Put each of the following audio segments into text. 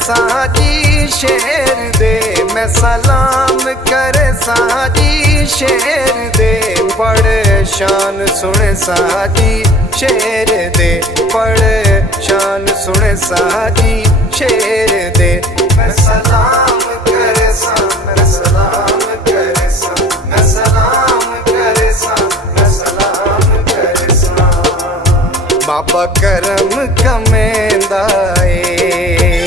साजी शेर दे, मैं सलाम करे साजी शेर दे, पढ़ शान सुने साजी शेर दे, पढ़ शान सुने साजी शेर दे। मैं सलाम करे सा, मैं सलाम करे सा, मैं सलाम करे सा, मैं सलाम करे सा। बाबा करम कमेंदा ए,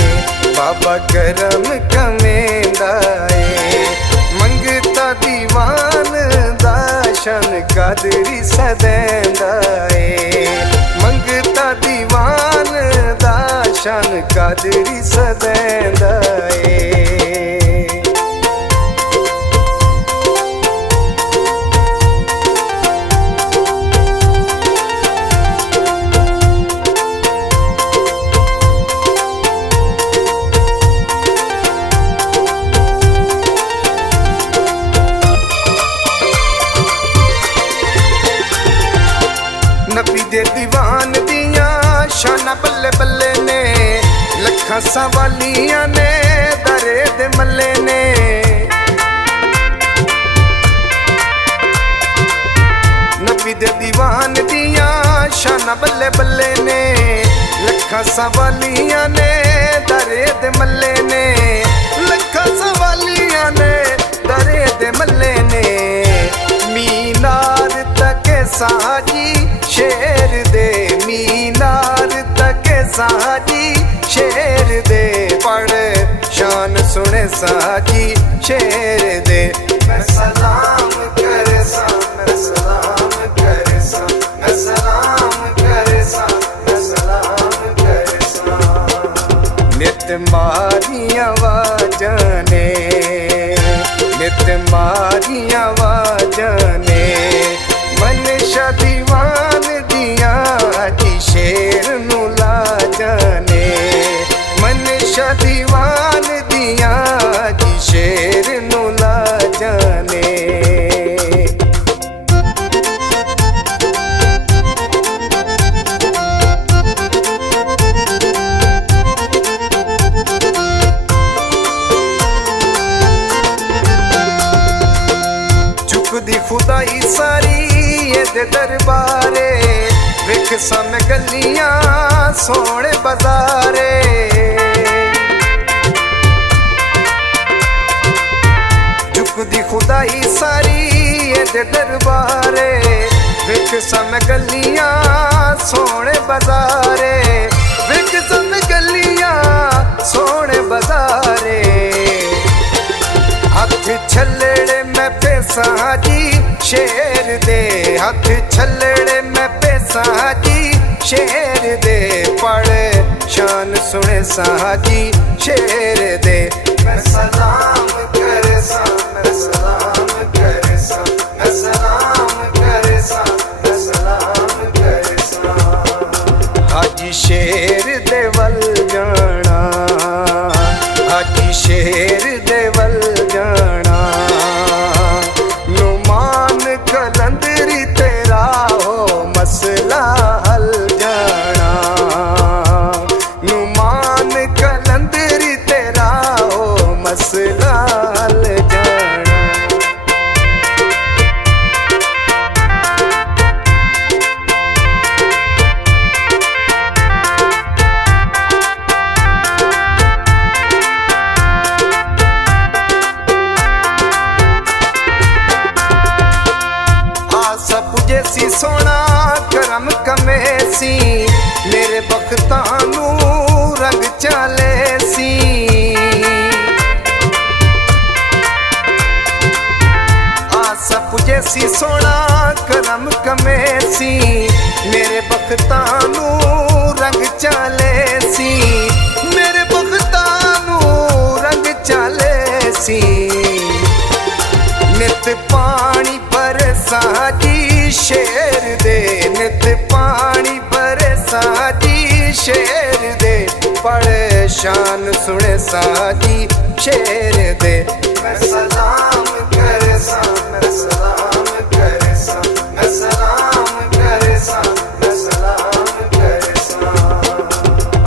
बाबा करम कमेंदा ए, मंगता दीवान दा शन कादरी सदैंदा ए, मंगता दीवान दा शन कादरी सदैंदा ए। नबी दे दीवान दियां शाना बल्ले बल्ले ने, लखां सवालियां ने दरे दे मल्ले ने। नबी दे दीवान दियां शाना बल्ले बल्ले ने, लखां सवालियां ने दरे दे मल्ले ने, लखां सवालियां ने दरे दे मल्ले ने। मीनार तक साजी शेर दे, मीनार तक साजी शेर दे, पढ़ शान सुने साजी शेर दे। मैं सलाम करे सा, मैं सलाम करे सा, मैं सलाम करे सा, मैं सलाम करे सा। नित मारियां वाजां ने, नित मारियां वाजां ने, मनशा दीवान दिया जी शेर नू ला जाने, मनशा दीवान दिया जी शेर नू ला जाने। चुकदी खुदाई सारी दे दरबारे, विख सन गलियां सोने बाजारे। चुकदी खुदाई सारी दे दरबारे, विख सन गलियां सोने बाजारे, विख सन गलियां सोने बाजारे। हथ छल्लड़े मैं पैसा जी शेर दे, हथ छल्लड़े मैं पैसा जी शेर दे, पढ़ शान सुने साजी शेर दे। मैं सलाम करे सा, मैं सलाम करे सा, मैं सलाम करे सा, मैं सलाम करे सा। हाजी शेर दे वल जाना, हाजी शेर दे वल जाना, नुमान कलंदरी तेरा हो मसला हल जाना, नुमान कलंदरी तेरा हो मसला हल जाना। सी सोना करम कमेसी, मेरे बख्तां नू रंग चाले सी। आस पुजे सी सोना करम कमेसी, मेरे बख्तां नू रंग चाले सी, मेरे बख्तां नू रंग चाले सी। नित पानी बरसा जी शेर दे, नित पानी बरसा जी शेर दे, पढ़ शान सुने साजी शेर दे। मैं सलाम करे सा, मैं सलाम करे सा, मैं सलाम करे सा, मैं सलाम करे सा।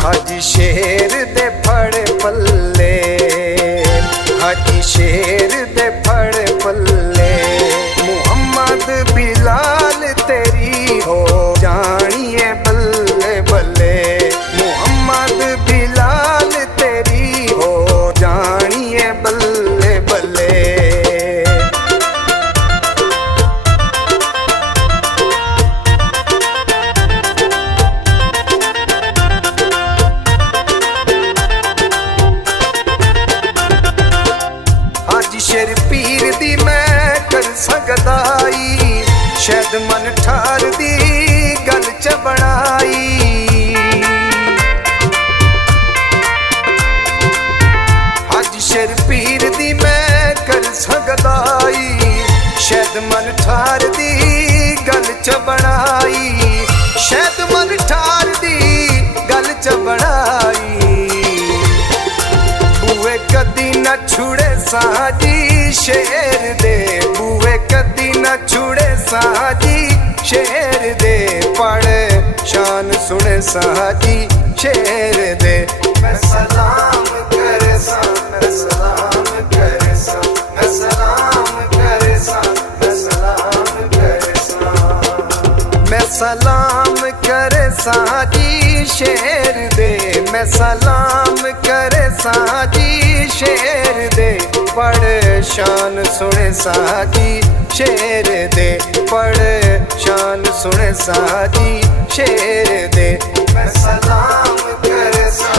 हाजी शेर दे पढ़ पल्ले हाजी शेर दे फड़ पल्ले मुहम्मद बिलाल तेरी हो जानिए बल्ले बल्ले मुहम्मद बिलाल तेरी हो जानिए बल्ले बल्ले शेर पीर दी मैं कर सकदाई शायद मन ठार दी गल च बनाई अज शेर पीर दी मैं कर सकदाई शायद मन ठार दी गल च बनाई शायद मन ठार दी गल च बनाई बूए कदी न छुड़े साजी शेर दे बूए कदी न छुड़े साजी शेर दे पढ़ शान सुने साजी शेर दे मैं सलाम करे सा मैं सलाम करे सा मैं सलाम करे सा मैं सलाम करे सा मैं सलाम करे साजी शेर दे मैं सलाम करे साजी शेर दे पढ़ शान सुने साजी शेर दे पढ़ शान सुने साजी शेर दे मैं सलाम करे सा